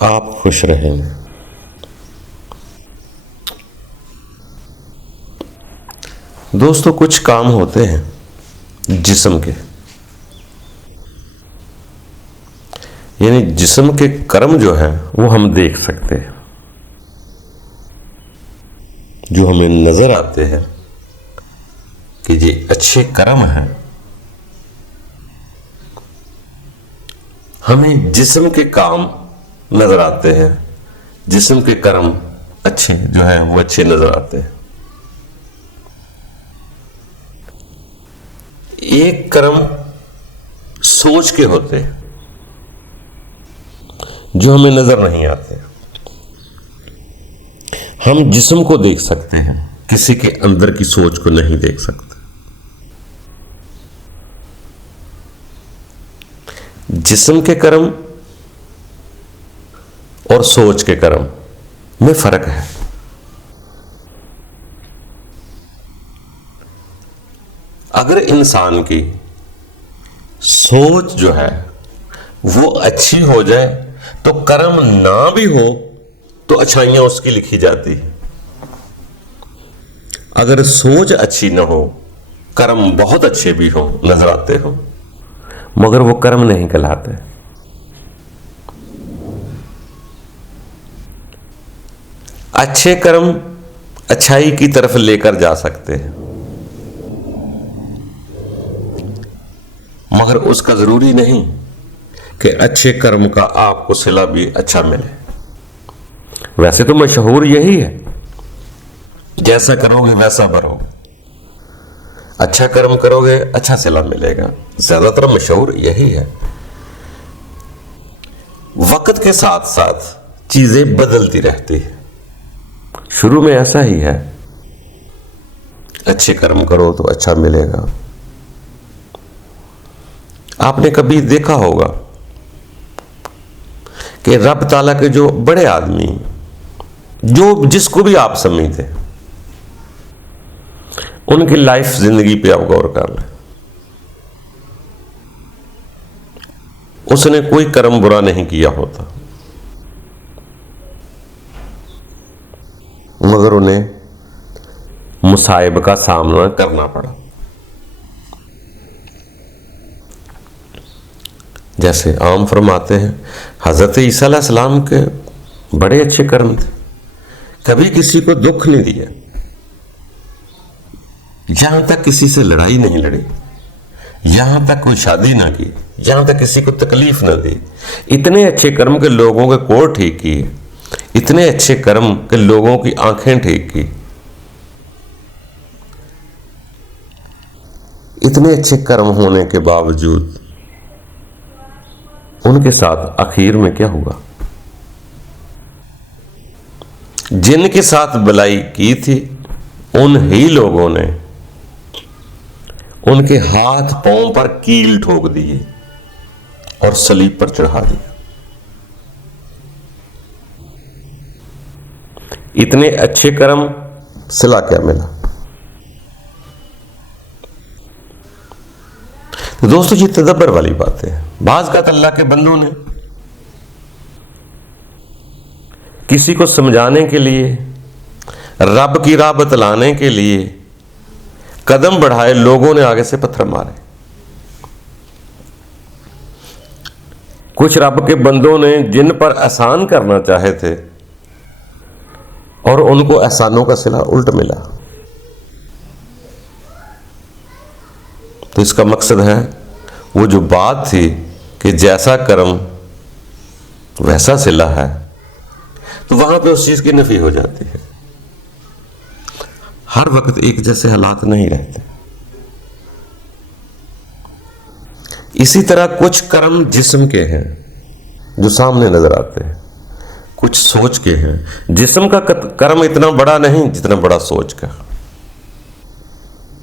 آپ خوش رہیں۔ دوستو، کچھ کام ہوتے ہیں جسم کے، یعنی جسم کے کرم جو ہیں وہ ہم دیکھ سکتے ہیں، جو ہمیں نظر آتے ہیں کہ یہ اچھے کرم ہیں۔ ہمیں جسم کے کام نظر آتے ہیں، جسم کے کرم اچھے جو ہیں وہ اچھے نظر آتے ہیں۔ ایک کرم سوچ کے ہوتے ہیں جو ہمیں نظر نہیں آتے۔ ہم جسم کو دیکھ سکتے ہیں، کسی کے اندر کی سوچ کو نہیں دیکھ سکتے۔ جسم کے کرم اور سوچ کے کرم میں فرق ہے۔ اگر انسان کی سوچ جو ہے وہ اچھی ہو جائے تو کرم نہ بھی ہو تو اچھائیاں اس کی لکھی جاتی ہیں۔ اگر سوچ اچھی نہ ہو، کرم بہت اچھے بھی ہوں، نظر آتے ہوں، مگر وہ کرم نہیں کہلاتے۔ اچھے کرم اچھائی کی طرف لے کر جا سکتے ہیں، مگر اس کا ضروری نہیں کہ اچھے کرم کا آپ کو صلہ بھی اچھا ملے۔ ویسے تو مشہور یہی ہے، جیسا کرو گے ویسا بھرو گے، اچھا کرم کرو گے اچھا صلہ ملے گا، زیادہ تر مشہور یہی ہے۔ وقت کے ساتھ ساتھ چیزیں بدلتی رہتی ہیں۔ شروع میں ایسا ہی ہے، اچھے کرم کرو تو اچھا ملے گا۔ آپ نے کبھی دیکھا ہوگا کہ رب تعالیٰ کے جو بڑے آدمی، جس کو بھی آپ سمجھتے ہیں، ان کی لائف زندگی پہ آپ غور کر لیں، اس نے کوئی کرم برا نہیں کیا ہوتا، مگر انہیں مصائب کا سامنا کرنا پڑا۔ جیسے عام فرماتے ہیں، حضرت عیسیٰ علیہ السلام کے بڑے اچھے کرم تھے، کبھی کسی کو دکھ نہیں دیا، یہاں تک کسی سے لڑائی نہیں لڑی، یہاں تک کوئی شادی نہ کی، یہاں تک کسی کو تکلیف نہ دی۔ اتنے اچھے کرم کے لوگوں کے کوڑ ٹھیک کیے، اتنے اچھے کرم کے لوگوں کی آنکھیں ٹھیک کی۔ اتنے اچھے کرم ہونے کے باوجود ان کے ساتھ آخر میں کیا ہوا؟ جن کے ساتھ بلائی کی تھی ان ہی لوگوں نے ان کے ہاتھ پاؤں پر کیل ٹھوک دیے اور صلیب پر چڑھا دیا۔ اتنے اچھے کرم، صلہ کیا ملا؟ تو دوستو، یہ تدبر والی بات ہے۔ بعض کا اللہ کے بندوں نے کسی کو سمجھانے کے لیے، رب کی راہ بتلانے کے لیے قدم بڑھائے، لوگوں نے آگے سے پتھر مارے۔ کچھ رب کے بندوں نے جن پر احسان کرنا چاہے تھے اور ان کو احسانوں کا صلہ الٹ ملا۔ تو اس کا مقصد ہے، وہ جو بات تھی کہ جیسا کرم ویسا صلہ ہے، تو وہاں پہ اس چیز کی نفی ہو جاتی ہے۔ ہر وقت ایک جیسے حالات نہیں رہتے۔ اسی طرح کچھ کرم جسم کے ہیں جو سامنے نظر آتے ہیں، کچھ سوچ کے ہیں۔ جسم کا کرم اتنا بڑا نہیں جتنا بڑا سوچ کا۔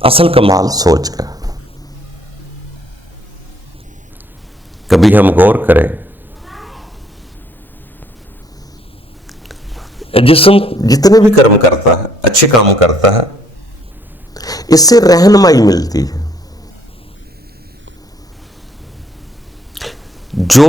اصل کمال سوچ کا۔ کبھی ہم غور کریں، جسم جتنے بھی کرم کرتا ہے، اچھے کام کرتا ہے، اس سے رہنمائی ملتی ہے۔ جو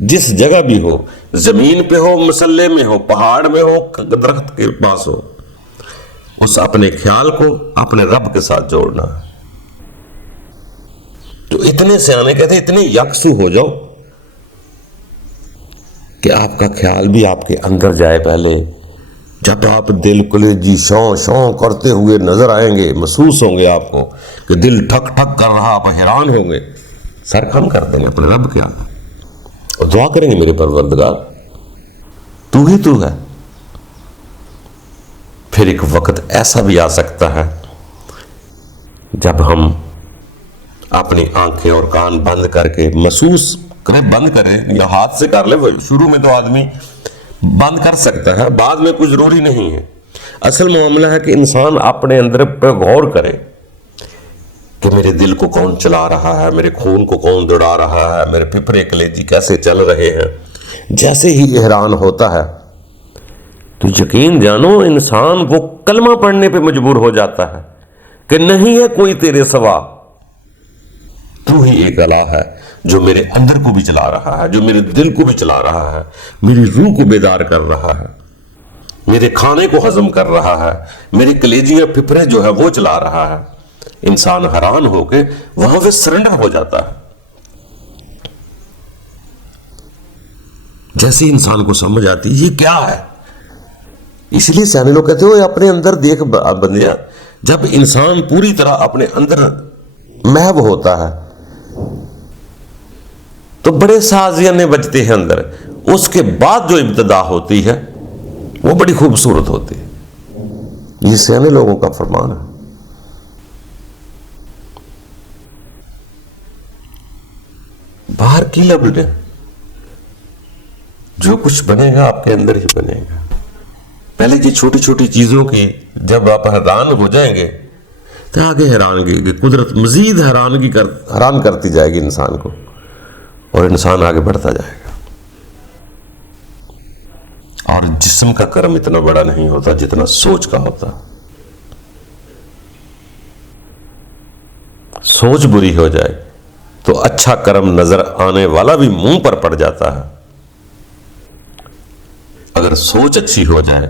جس جگہ بھی ہو، زمین پہ ہو، مسلح میں ہو، پہاڑ میں ہو، درخت کے پاس ہو، اس اپنے خیال کو اپنے رب کے ساتھ جوڑنا ہے۔ تو اتنے سیانے کہتے ہیں اتنے یکسو ہو جاؤ کہ آپ کا خیال بھی آپ کے اندر جائے۔ پہلے جب آپ دل کلیجی شوں شوں کرتے ہوئے نظر آئیں گے، محسوس ہوں گے آپ کو کہ دل ٹھک ٹھک کر رہا، آپ حیران ہوں گے، سر خم کر دیں گے اپنے رب کے آگے اور دعا کریں گے، میرے پروردگار تو ہی تو ہے۔ پھر ایک وقت ایسا بھی آ سکتا ہے جب ہم اپنی آنکھیں اور کان بند کر کے محسوس کریں، بند کریں یا ہاتھ سے کر لے، شروع میں تو آدمی بند کر سکتا ہے، بعد میں کوئی ضروری نہیں ہے۔ اصل معاملہ ہے کہ انسان اپنے اندر پہ غور کرے کہ میرے دل کو کون چلا رہا ہے، میرے خون کو کون دوڑا رہا ہے، میرے پھپھڑے کلیجی کیسے چل رہے ہیں۔ جیسے ہی احران ہوتا ہے تو یقین جانو انسان وہ کلمہ پڑھنے پہ مجبور ہو جاتا ہے کہ نہیں ہے کوئی تیرے سوا، تو ہی ایک الہ ہے جو میرے اندر کو بھی چلا رہا ہے، جو میرے دل کو بھی چلا رہا ہے، میری روح کو بیدار کر رہا ہے، میرے کھانے کو ہضم کر رہا ہے، میری کلیجیاں پھپھڑے جو ہے وہ چلا رہا ہے۔ انسان حیران ہو کے وہاں سے سرنڈر ہو جاتا ہے۔ جیسے انسان کو سمجھ آتی یہ کیا ہے، اس لیے سیانے لوگ کہتے ہو اپنے اندر دیکھ بندیا۔ جب انسان پوری طرح اپنے اندر محو ہوتا ہے تو بڑے سازیانے بجتے ہیں اندر، اس کے بعد جو ابتدا ہوتی ہے وہ بڑی خوبصورت ہوتی ہے۔ یہ سیانے لوگوں کا فرمان ہے۔ باہر کی لبلے جو کچھ بنے گا آپ کے اندر ہی بنے گا۔ پہلے یہ چھوٹی چھوٹی چیزوں کی جب آپ حیران ہو جائیں گے تو آگے حیرانگی کہ قدرت مزید حیران کرتی جائے گی انسان کو، اور انسان آگے بڑھتا جائے گا۔ اور جسم کا کرم اتنا بڑا نہیں ہوتا جتنا سوچ کا ہوتا۔ سوچ بری ہو جائے تو اچھا کرم نظر آنے والا بھی منہ پر پڑ جاتا ہے۔ اگر سوچ اچھی ہو جائے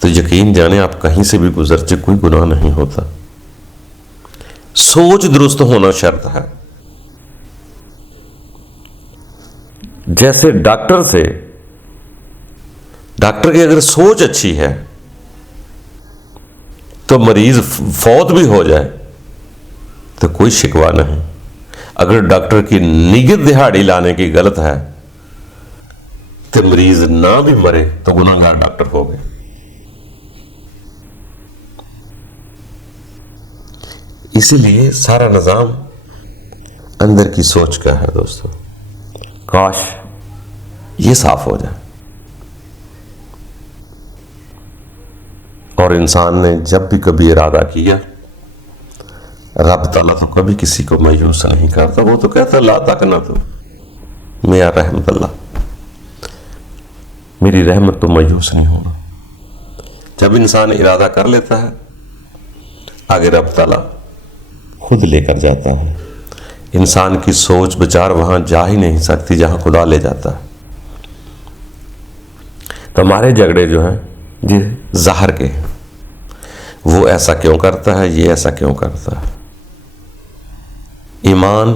تو یقین جانے آپ کہیں سے بھی گزرچے کوئی گناہ نہیں ہوتا۔ سوچ درست ہونا شرط ہے۔ جیسے ڈاکٹر کی اگر سوچ اچھی ہے تو مریض فوت بھی ہو جائے تو کوئی شکوہ نہیں۔ اگر ڈاکٹر کی نیت دہاڑی لانے کی غلط ہے تو مریض نہ بھی مرے تو گناہگار ڈاکٹر ہو گئے۔ اسی لیے سارا نظام اندر کی سوچ کا ہے دوستو۔ کاش یہ صاف ہو جائے۔ اور انسان نے جب بھی کبھی ارادہ کیا، رب تعالیٰ تو کبھی کسی کو مایوس نہیں کرتا، وہ تو کہتا لا تقنطوا تو میاں رحمت اللہ، میری رحمت تو مایوس نہیں ہونا۔ جب انسان ارادہ کر لیتا ہے آگے رب تعالیٰ خود لے کر جاتا ہے۔ انسان کی سوچ بچار وہاں جا ہی نہیں سکتی جہاں خدا لے جاتا ہے۔ تو ہمارے جھگڑے جو ہیں یہ ظاہر کے ہیں، وہ ایسا کیوں کرتا ہے، یہ ایسا کیوں کرتا ہے۔ ایمان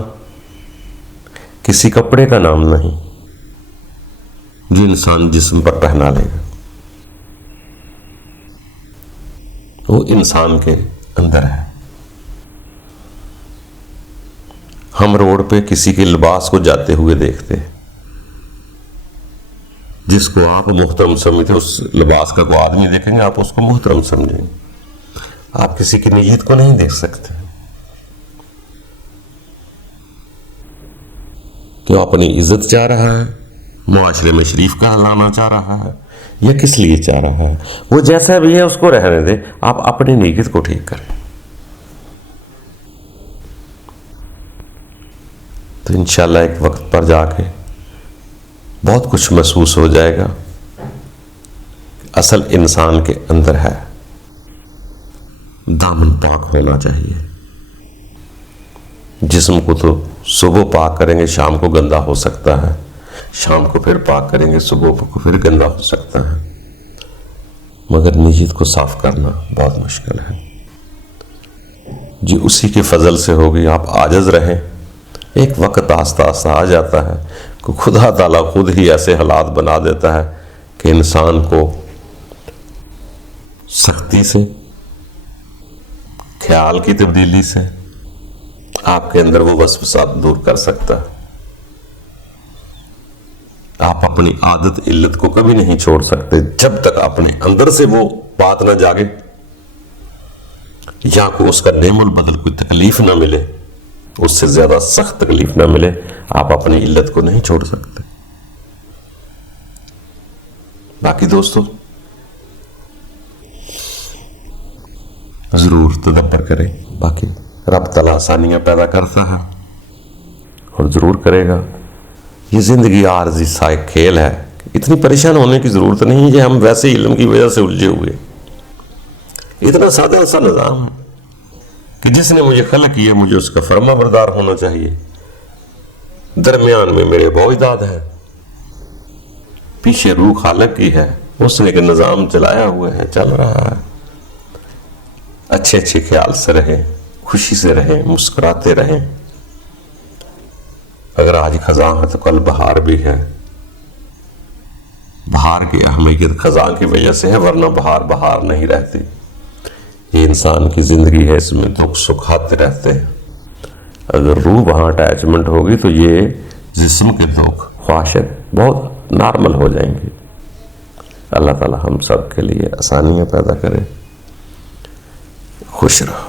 کسی کپڑے کا نام نہیں جو انسان جسم پر پہنا لے گا، وہ انسان کے اندر ہے۔ ہم روڈ پہ کسی کے لباس کو جاتے ہوئے دیکھتے ہیں، جس کو آپ محترم سمجھتے اس لباس کا کوئی آدمی دیکھیں گے آپ اس کو محترم سمجھیں گے، آپ کسی کی نیت کو نہیں دیکھ سکتے کہ وہ اپنی عزت چاہ رہا ہے، معاشرے میں شریف کا لانا چاہ رہا ہے، یا کس لیے چاہ رہا ہے۔ وہ جیسا بھی ہے اس کو رہنے دیں، آپ اپنی نیت کو ٹھیک کریں تو انشاءاللہ ایک وقت پر جا کے بہت کچھ محسوس ہو جائے گا۔ اصل انسان کے اندر ہے، دامن پاک ہونا چاہیے۔ جسم کو تو صبح پاک کریں گے شام کو گندا ہو سکتا ہے، شام کو پھر پاک کریں گے، صبح کو پھر گندا ہو سکتا ہے، مگر نیت کو صاف کرنا بہت مشکل ہے جی۔ اسی کے فضل سے ہوگی، آپ عاجز رہیں، ایک وقت آہستہ آہستہ آ جاتا ہے کہ خدا تعالیٰ خود ہی ایسے حالات بنا دیتا ہے کہ انسان کو سختی سے، خیال کی تبدیلی سے آپ کے اندر وہ وسوسات دور کر سکتا ہے۔ آپ اپنی عادت علت کو کبھی نہیں چھوڑ سکتے جب تک اپنے اندر سے وہ بات نہ جاگے یا کو اس کا نعم البدل کوئی تکلیف نہ ملے، اس سے زیادہ سخت تکلیف نہ ملے، آپ اپنی علت کو نہیں چھوڑ سکتے۔ باقی دوستو ضرور تدبر کریں، باقی رب تعالیٰ آسانیاں پیدا کرتا ہے اور ضرور کرے گا۔ یہ زندگی عارضی سا ایک کھیل ہے، اتنی پریشان ہونے کی ضرورت نہیں ہے کہ ہم ویسے علم کی وجہ سے الجھے ہوئے۔ اتنا سادہ سا نظام ہے کہ جس نے مجھے خلق کیا مجھے اس کا فرما بردار ہونا چاہیے، درمیان میں میرے بوجداد ہے، پیچھے روح خالق کی ہے، اس نے ایک نظام چلایا ہوا ہے، چل رہا ہے۔ اچھے اچھے خیال سے رہیں، خوشی سے رہیں، مسکراتے رہیں۔ اگر آج خزاں ہے تو کل بہار بھی ہے۔ بہار کی اہمیت خزاں کی وجہ سے ہے، ورنہ بہار بہار نہیں رہتی۔ یہ انسان کی زندگی ہے، اس میں دکھ سکھ آتے رہتے ہیں۔ اگر روح وہاں اٹیچمنٹ ہوگی تو یہ جسم کے دکھ خواہشات بہت نارمل ہو جائیں گے۔ اللہ تعالی ہم سب کے لیے آسانیاں پیدا کرے۔ خوش رہو۔